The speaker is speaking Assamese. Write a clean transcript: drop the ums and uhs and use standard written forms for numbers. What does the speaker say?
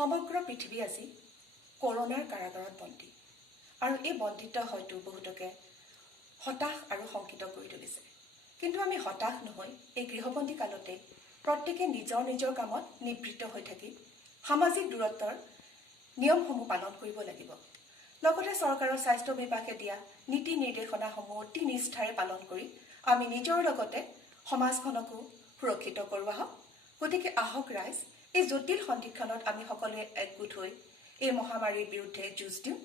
সমগ্ৰ পৃথিৱী আজি কৰোনাৰ কাৰাগাৰত বন্দী আৰু এই বন্দিত্ব হয়তো বহুতকে হতাশ আৰু শংকিত কৰি তুলিছে। কিন্তু আমি হতাশ নহয় এই গৃহবন্দী কালতে প্ৰত্যেকে নিজৰ নিজৰ কামত নিবৃত্ত হৈ থাকি সামাজিক দূৰত্বৰ নিয়মসমূহ পালন কৰিব লাগিব। লগতে চৰকাৰৰ স্বাস্থ্য বিভাগে দিয়া নীতি নিৰ্দেশনাসমূহ অতি নিষ্ঠাৰে পালন কৰি আমি নিজৰ লগতে সমাজখনকো সুৰক্ষিত কৰোৱা হওক। গতিকে আহক ৰাইজ, এই জটিল সন্ধিক্ষণত আমি সকলোৱে একগোট হৈ এই মহামাৰীৰ বিৰুদ্ধে যুঁজ দিওঁ।